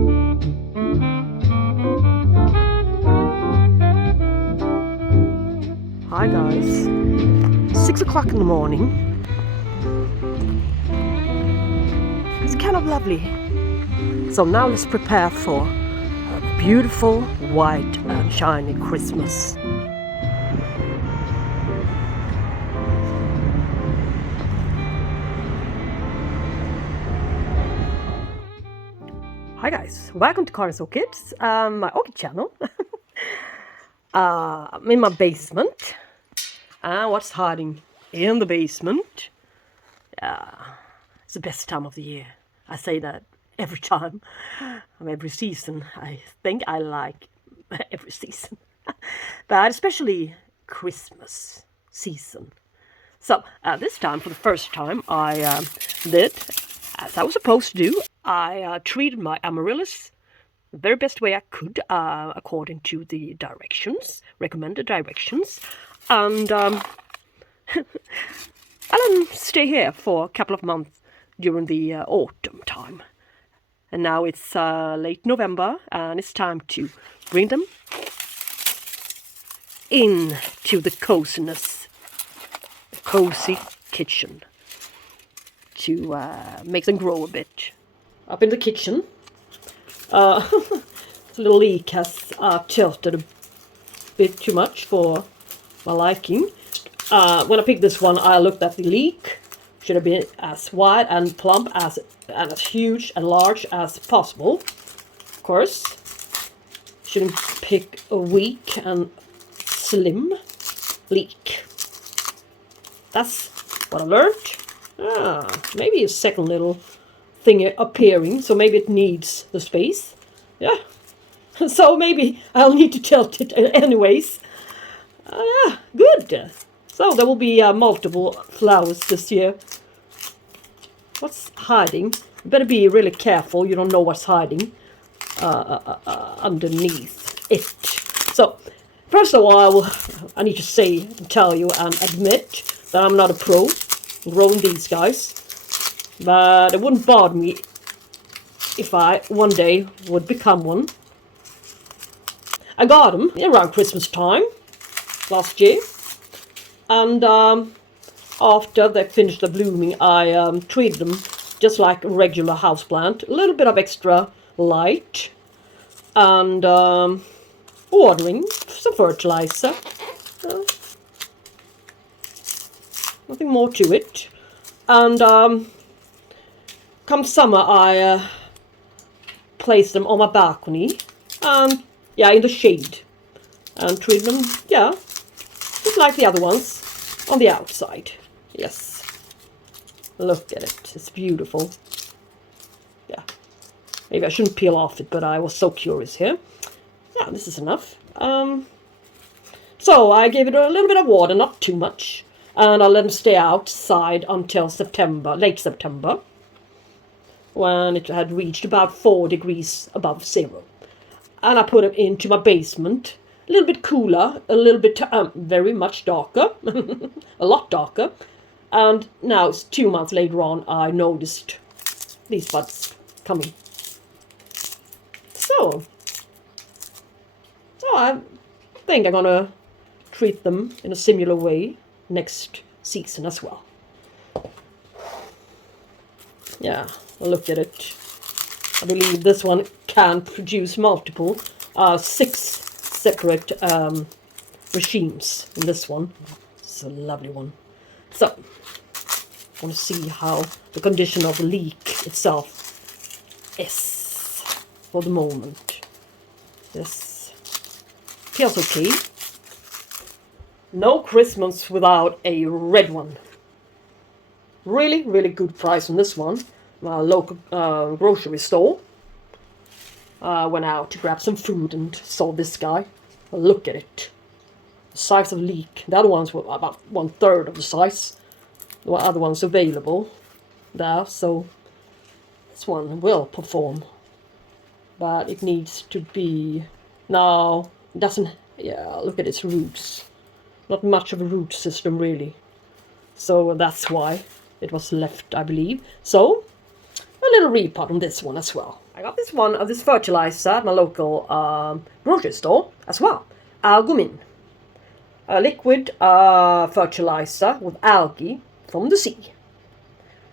Hi guys, 6 o'clock in the morning. It's kind of lovely. So now let's prepare for a beautiful white and shiny Christmas. Hi guys, welcome to Karge's Orchids, my orchid channel. I'm in my basement. What's hiding in the basement? It's the best time of the year. I say that every time, every season. I think I like every season, but especially Christmas season. So this time, for the first time, I did as I was supposed to do. I treated my Amaryllis the very best way I could, according to the directions, recommended directions. And I'll stay here for a couple of months during the autumn time. And now it's late November, and it's time to bring them into the coziness, the cozy kitchen, to make them grow a bit. Up in the kitchen, the little Leek has tilted a bit too much for my liking. When I picked this one, I looked at the Leek. Should have been as wide and plump and as huge and large as possible. Of course, shouldn't pick a weak and slim Leek. That's what I learned. Maybe a second little thing appearing, so maybe it needs the space. Yeah, so maybe I'll need to tilt it anyways. Good. So there will be multiple flowers this year. What's hiding? You better be really careful. You don't know what's hiding underneath it. So first of all, I need to say and tell you and admit that I'm not a pro in growing these guys. But it wouldn't bother me if I one day would become one. I got them around Christmas time last year. And after they finished the blooming, I treated them just like a regular houseplant. A little bit of extra light. And watering, some fertilizer. Nothing more to it. And come summer, I place them on my balcony, and in the shade, and treat them, just like the other ones, on the outside. Yes, look at it, it's beautiful. Yeah, maybe I shouldn't peel off it, but I was so curious here. Yeah, this is enough. So I gave it a little bit of water, not too much, and I let them stay outside until September, late September, when it had reached about 4 degrees above zero. And I put it into my basement, a little bit cooler, a little bit, very much darker, a lot darker. And now it's 2 months later on, I noticed these buds coming. So I think I'm gonna treat them in a similar way next season as well. Yeah. Look at it. I believe this one can produce multiple, 6 separate regimes in this one. It's a lovely one. So, I want to see how the condition of the Leek itself is for the moment. This feels okay. No Christmas without a red one. Really, really good price on this one. My local grocery store. Went out to grab some food and saw this guy. Look at it. The size of Leek. The other ones were about 1/3 of the size. The other one's available there, so this one will perform. But it needs to be... No, it doesn't... Yeah, look at its roots. Not much of a root system, really. So that's why it was left, I believe. So, a little repot on this one as well. I got this one of this fertilizer at my local grocery store as well. Algomin. A liquid fertilizer with algae from the sea.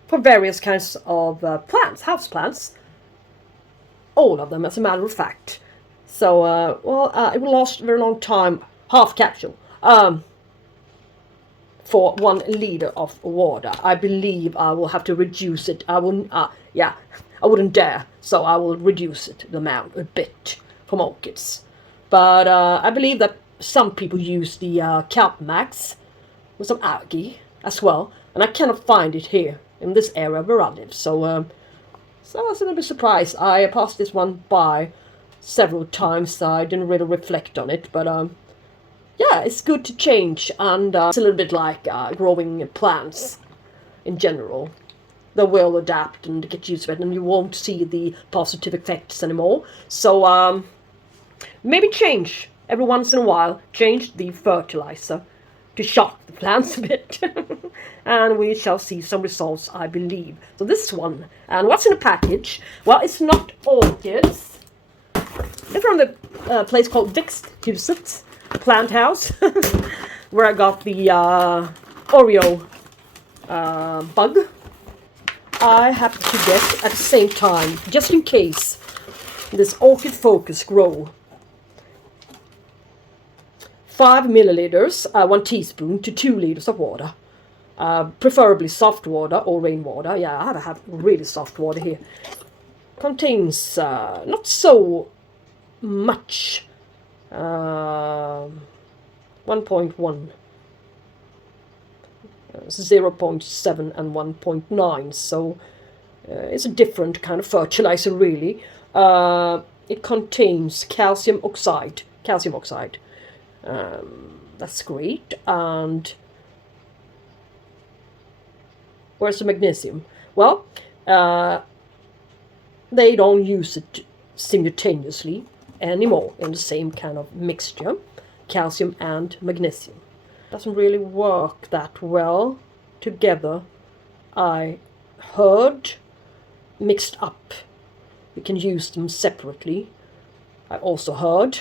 For various kinds of plants, house plants. All of them, as a matter of fact. So, it will last a very long time. Half capsule. For 1 liter of water. I believe I will have to reduce it. I wouldn't dare. So I will reduce it, the amount, a bit from orchids. But I believe that some people use the Kelp Max with some algae as well. And I cannot find it here in this area where I live. So I was a little bit surprised. I passed this one by several times, so I didn't really reflect on it. But yeah, it's good to change, and it's a little bit like growing plants in general. They will adapt and get used to it, and you won't see the positive effects anymore. So maybe change every once in a while, change the fertilizer to shock the plants a bit. And we shall see some results, I believe. So this one, and what's in the package? Well, it's not orchids. It's from the place called Wichmann Plant House, where I got the Oreo bug. I happened to get at the same time, just in case, this Orchid Focus Grow. 5 milliliters, 1 teaspoon to 2 liters of water. Preferably soft water or rainwater. Yeah, I have really soft water here. Contains not so much. 1.1, 0.7 and 1.9, so it's a different kind of fertilizer really. It contains calcium oxide. That's great. And where's the magnesium? Well, they don't use it simultaneously anymore in the same kind of mixture, calcium and magnesium. Doesn't really work that well together, I heard. Mixed up, we can use them separately. I also heard,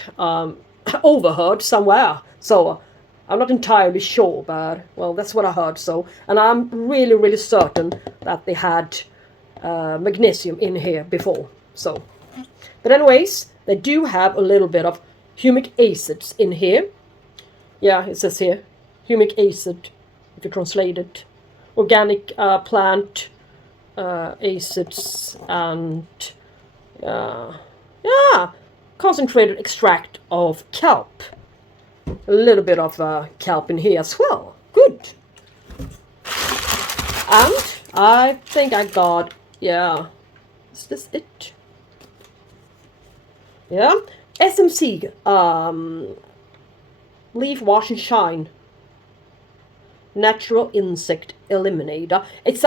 overheard somewhere, so I'm not entirely sure, but well, that's what I heard. So, and I'm really certain that they had magnesium in here before. So, but anyways, they do have a little bit of humic acids in here. Yeah, it says here, humic acid, if you translate it. Organic plant acids and, concentrated extract of kelp. A little bit of kelp in here as well. Good. And I think I got, is this it? Yeah, SMC, leaf wash and shine, natural insect eliminator. It's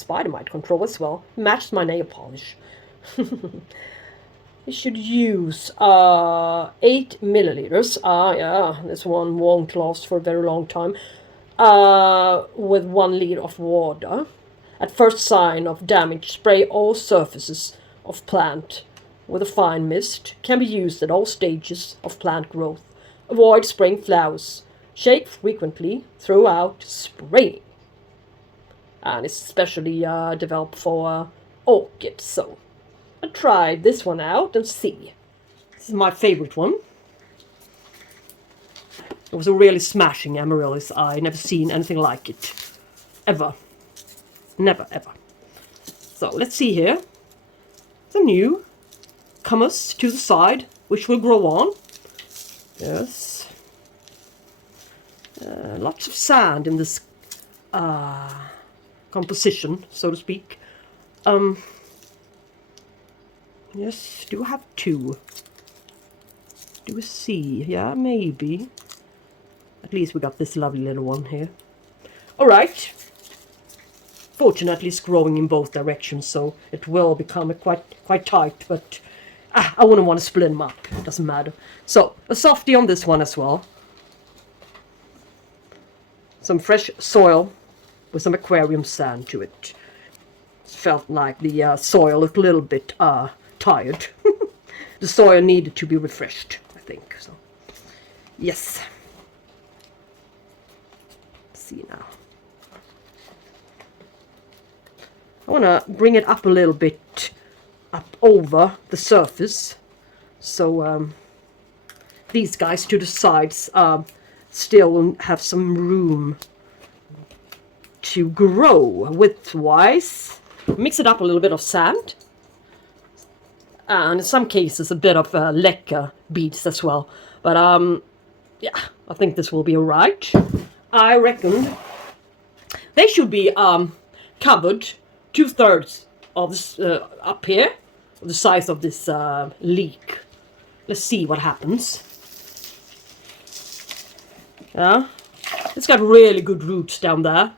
spider mite control as well. Matches my nail polish. You should use 8 milliliters. This one won't last for a very long time. With 1 liter of water. At first sign of damage, spray all surfaces of plant with a fine mist. Can be used at all stages of plant growth. Avoid spraying flowers. Shake frequently throughout spraying. And it's specially developed for orchids. So I'll try this one out and see. This is my favorite one. It was a really smashing Amaryllis. I never seen anything like it. Ever. Never, ever. So let's see here. Some new comers to the side, which will grow on. Yes. Lots of sand in this composition, so to speak. Yes, do I have 2? Do we see? Yeah, maybe. At least we got this lovely little one here. Alright. Fortunately, it's growing in both directions, so it will become quite tight, but I wouldn't want to split them up. It doesn't matter. So, a softie on this one as well. Some fresh soil with some aquarium sand to it. felt like the soil looked a little bit tired. The soil needed to be refreshed, I think. So, yes. Let's see now. I want to bring it up a little bit, up over the surface. So these guys to the sides still have some room to grow width-wise. Mix it up a little bit of sand. And in some cases a bit of Leek beads as well. But yeah, I think this will be alright. I reckon they should be covered 2/3 of this up here, the size of this leek. Let's see what happens. Yeah, it's got really good roots down there.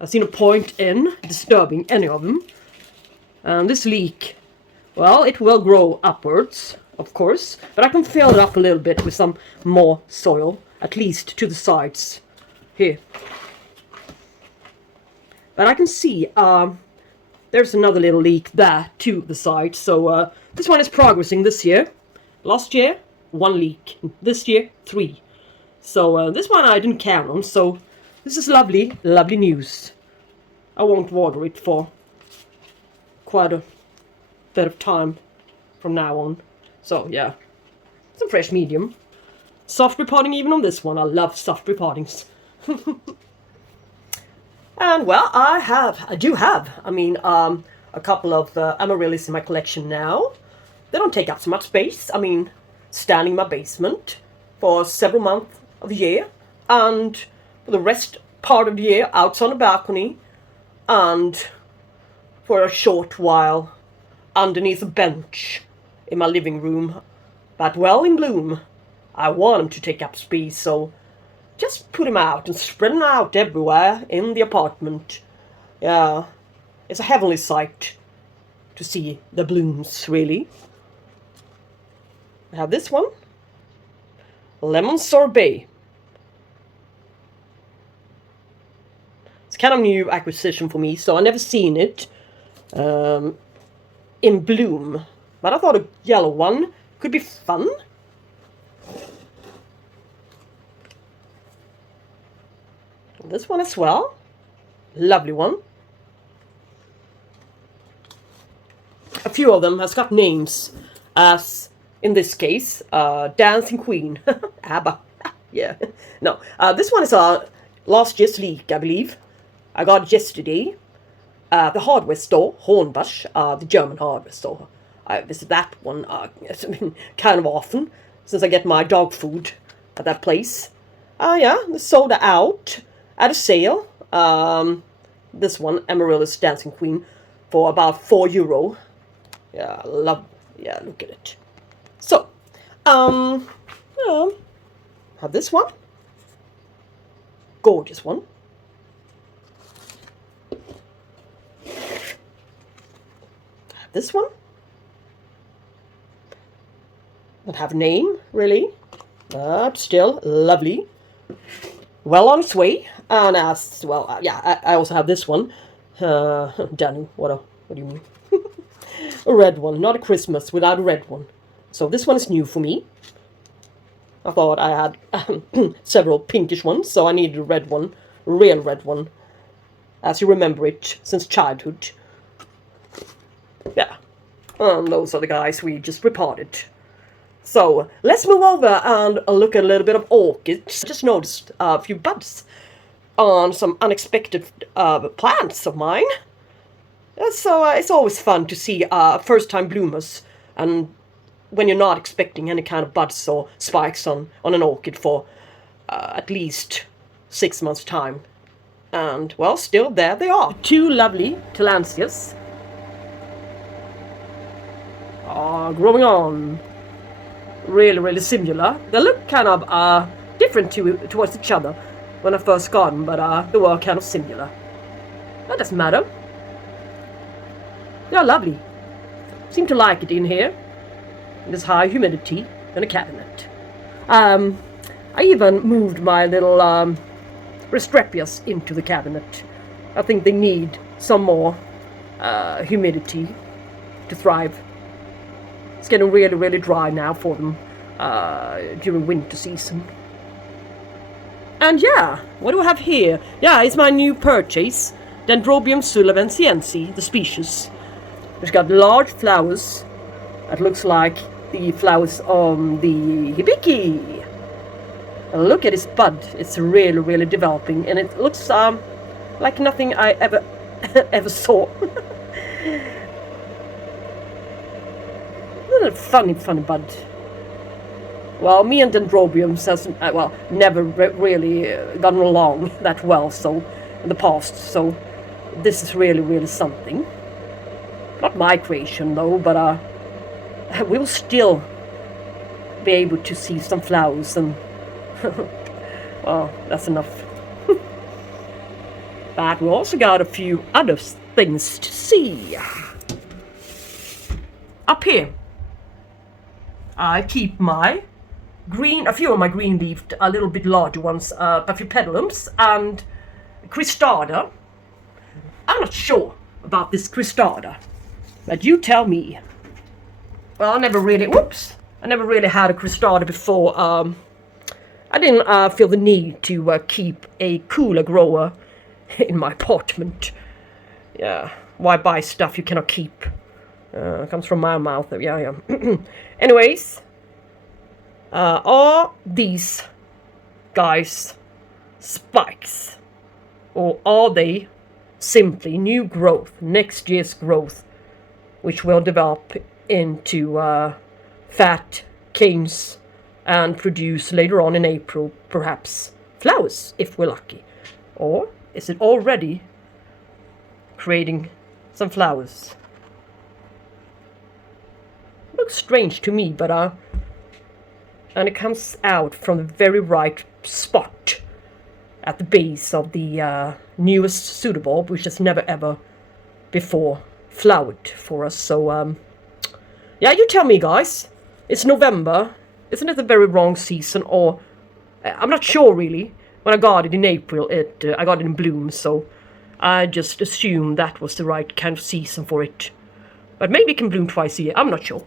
I see no point in disturbing any of them. And this leek, well, it will grow upwards, of course, but I can fill it up a little bit with some more soil, at least to the sides here. But I can see there's another little leek there to the side. So this one is progressing this year. Last year, 1 leek. This year, 3. So this one I didn't count on. So this is lovely, lovely news. I won't water it for quite a bit of time from now on. So yeah, some fresh medium. Soft repotting even on this one. I love soft repottings. And well, I do have, a couple of Amaryllis in my collection now. They don't take up so much space. Standing in my basement for several months of the year, and for the rest part of the year out on the balcony, and for a short while underneath a bench in my living room. But well, in bloom, I want them to take up space, so just put them out and spread them out everywhere in the apartment. Yeah, it's a heavenly sight to see the blooms, really. I have this one, lemon sorbet. It's kind of new acquisition for me, so I never seen it in bloom. But I thought a yellow one could be fun. This one as well, lovely one. A few of them has got names, as in this case, Dancing Queen, ABBA, yeah. No, this one is last year's leek, I believe. I got it yesterday. The hardware store, Hornbach, the German hardware store. I visit that one kind of often, since I get my dog food at that place. Yeah, they sold it out at a sale. This one, Amaryllis Dancing Queen, for about €4. Yeah, look at it. So, have this one. Gorgeous one. Have this one. Don't have a name, really. But still lovely. Well on its way. And as well, I also have this one. Danny, what do you mean? A red one, not a Christmas without a red one. So this one is new for me. I thought I had several pinkish ones, so I needed a red one, a real red one, as you remember it since childhood. Yeah, and those are the guys we just reported. So let's move over and look at a little bit of orchids. I just noticed a few buds on some unexpected plants of mine. So it's always fun to see first-time bloomers, and when you're not expecting any kind of buds or spikes on an orchid for at least 6 months' time. And, well, still there they are. 2 lovely tillandsias are growing on. Really, really similar. They look kind of different towards each other when I first got them, but they were kind of similar. That doesn't matter. They are lovely. Seem to like it in here. There's high humidity in a cabinet. I even moved my little Restrepias into the cabinet. I think they need some more humidity to thrive. It's getting really, really dry now for them during winter season. And yeah, what do I have here? Yeah, it's my new purchase, Dendrobium sullivansiense, the species. It's got large flowers. It looks like the flowers on the hibiki. And look at its bud. It's really, really developing, and it looks like nothing I ever ever saw. Funny bud. Well, me and Dendrobiums has never really gotten along that well, so in the past. So this is really, really something. Not my creation though, but we'll still be able to see some flowers, and well, that's enough. But we also got a few other things to see. Up here, I keep my a few of my green-leafed, a little bit larger ones, Paphiopedilums and Cristata. I'm not sure about this Cristata, but you tell me. Well, I never really had a Cristata before. I didn't feel the need to keep a cooler grower in my apartment. Yeah, why buy stuff you cannot keep? Comes from my mouth. Yeah. Anyways, are these guys spikes, or are they simply new growth, next year's growth, which will develop into fat canes and produce later on in April perhaps flowers if we're lucky? Or is it already creating some flowers? Looks strange to me, but and it comes out from the very right spot at the base of the newest pseudobulb, which has never ever before flowered for us. So yeah, you tell me, guys. It's November. Isn't it the very wrong season? Or I'm not sure really. When I got it in April, I got it in bloom, so I just assumed that was the right kind of season for it. But maybe it can bloom twice a year. I'm not sure.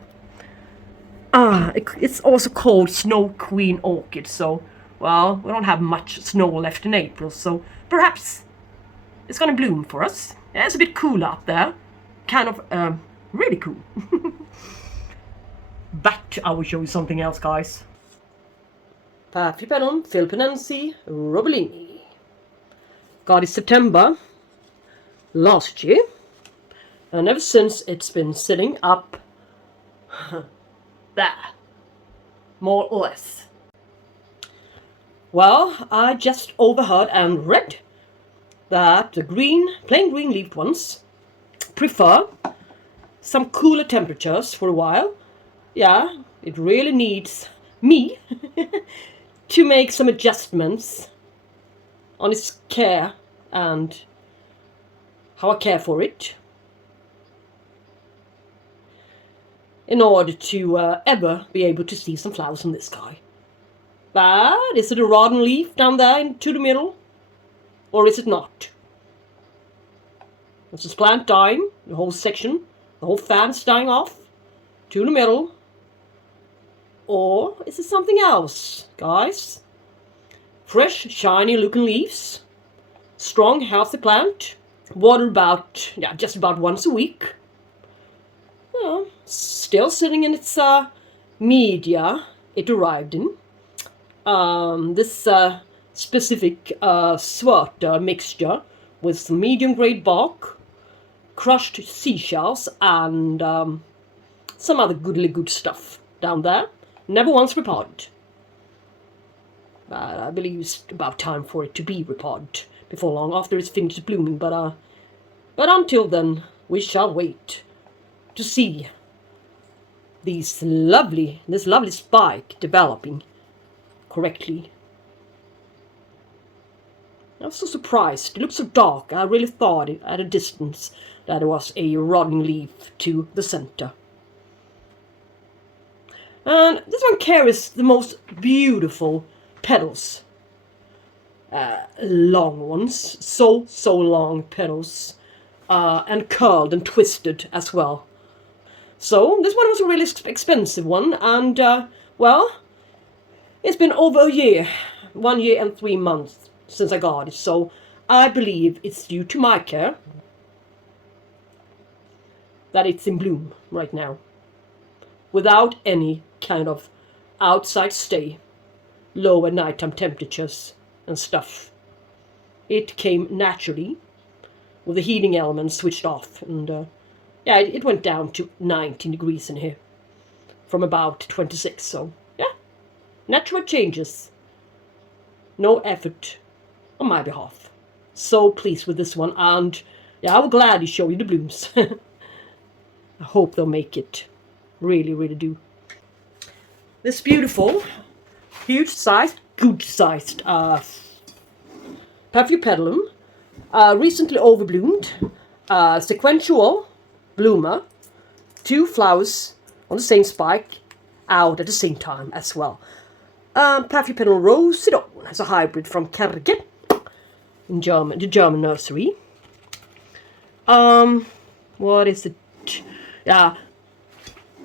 It's also called Snow Queen Orchid, so, well, we don't have much snow left in April, so perhaps it's gonna bloom for us. Yeah, it's a bit cool out there. Kind of, really cool. But I will show you something else, guys. Paphiopedilum Philippinense Roebelinii. Got it September last year, and ever since it's been sitting up there, more or less. Well, I just overheard and read that the plain green leafed ones prefer some cooler temperatures for a while. Yeah, it really needs me to make some adjustments on its care and how I care for it, in order to ever be able to see some flowers in this guy. But is it a rotten leaf down there into the middle? Or is it not? Is this plant dying? The whole section? The whole fan's dying off? To the middle? Or is it something else, guys? Fresh, shiny looking leaves. Strong, healthy plant. Water just about once a week. Well, still sitting in its media it arrived in. This specific Schwerter mixture with some medium grade bark, crushed seashells, and some other goodly good stuff down there. Never once repotted. But I believe it's about time for it to be repotted before long, after it's finished blooming. But until then, we shall wait to see this lovely spike developing correctly. I was so surprised. It looked so dark. I really thought it at a distance that it was a rotting leaf to the center. And this one carries the most beautiful petals. Long ones. So long petals. and curled and twisted as well. So this one was a really expensive one, and well, it's been over a year, 1 year and 3 months since I got it, so I believe it's due to my care that it's in bloom right now, without any kind of outside stay, lower nighttime temperatures and stuff. It came naturally with the heating element switched off, and yeah, it went down to 19 degrees in here from about 26, so yeah, natural changes, no effort on my behalf. So pleased with this one, and yeah, I will gladly show you the blooms. I hope they'll make it. Really, really do. This beautiful, huge sized, good sized Paphiopedilum, recently overbloomed, sequential bloomer, 2 flowers on the same spike, out at the same time as well. Paphiopedilum Rosy as a hybrid from Karge in German, the German nursery. What is it? Yeah,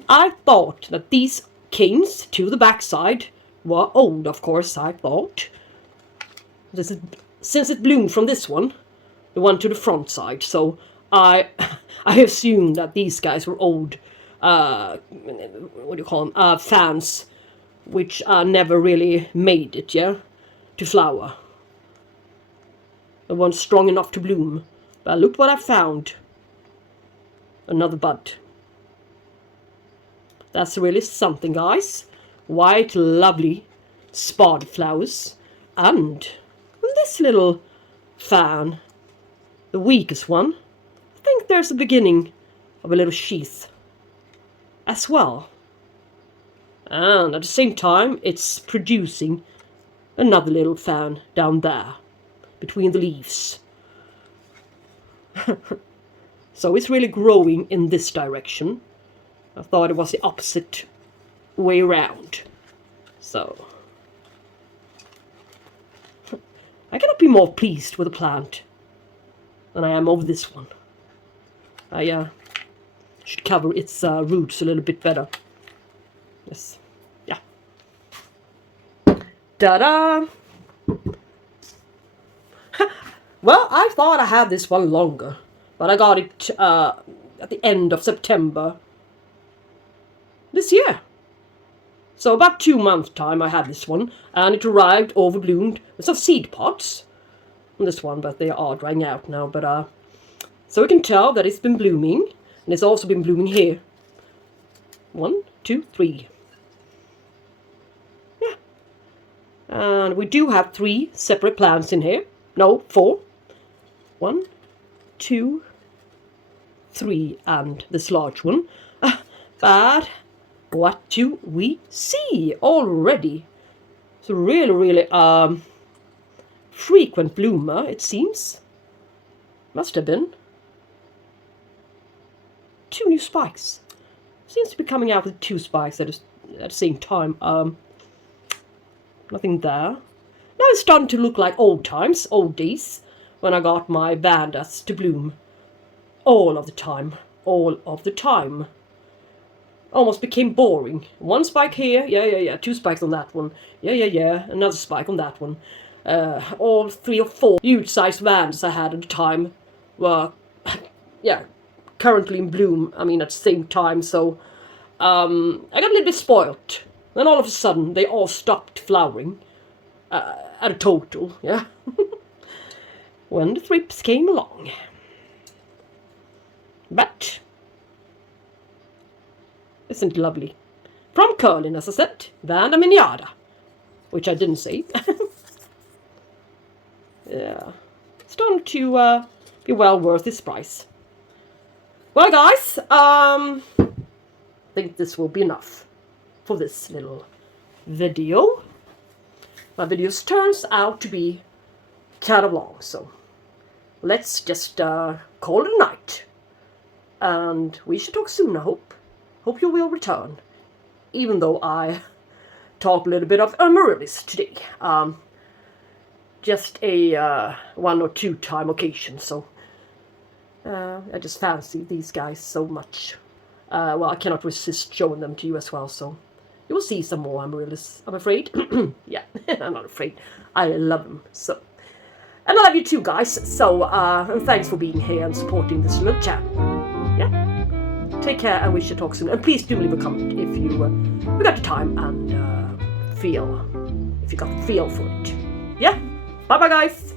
I thought that these canes to the backside were old, of course, I thought. This is, since it bloomed from this one, the one to the front side, so I assumed that these guys were old, what do you call them, fans, which never really made it, yeah, to flower. The one strong enough to bloom. But look what I found. Another bud. That's really something, guys. White, lovely, spotted flowers. And this little fan, the weakest one, I think there's the beginning of a little sheath as well. And at the same time, it's producing another little fan down there, between the leaves. So it's really growing in this direction. I thought it was the opposite way around. So I cannot be more pleased with the plant than I am over this one. I should cover its roots a little bit better. Yes. Yeah. Ta-da! Well, I thought I had this one longer, but I got it at the end of September this year. So about 2 months time I had this one, and it arrived overbloomed with some seed pods on this one, but they are drying out now. But so we can tell that it's been blooming, and it's also been blooming here. 1, 2, 3. Yeah. And we do have 3 separate plants in here. No, 4. 1, 2, 3, and this large one. But what do we see already? It's a really, really frequent bloomer, it seems. Must have been. 2 new spikes. Seems to be coming out with 2 spikes at the same time. Nothing there. Now it's starting to look like old times, old days, when I got my Vandas to bloom all of the time. All of the time. Almost became boring. 1 spike here, yeah, 2 spikes on that one, yeah, another spike on that one. All 3 or 4 huge-sized Vandas I had at the time were, yeah, currently in bloom, I mean, at the same time, so I got a little bit spoilt. Then all of a sudden, they all stopped flowering, at a total, yeah, when the thrips came along. But isn't it lovely? From Curlin, as I said, Vanda Miniata, which I didn't say. Yeah, it's starting to be well worth its price. Well, guys, I think this will be enough for this little video. My videos turns out to be kind of long, so let's just call it a night. And we should talk soon, I hope. Hope you will return, even though I talk a little bit of Amaryllis today. Just a 1 or 2 time occasion, so I just fancy these guys so much. Well, I cannot resist showing them to you as well, so you will see some more Amaryllis, I'm afraid. Yeah, I'm not afraid. I love them, so. And I love you too, guys, so thanks for being here and supporting this little channel. Yeah, take care and we shall talk soon. And please do leave a comment if you got the time and if you got the feel for it. Yeah, bye-bye, guys.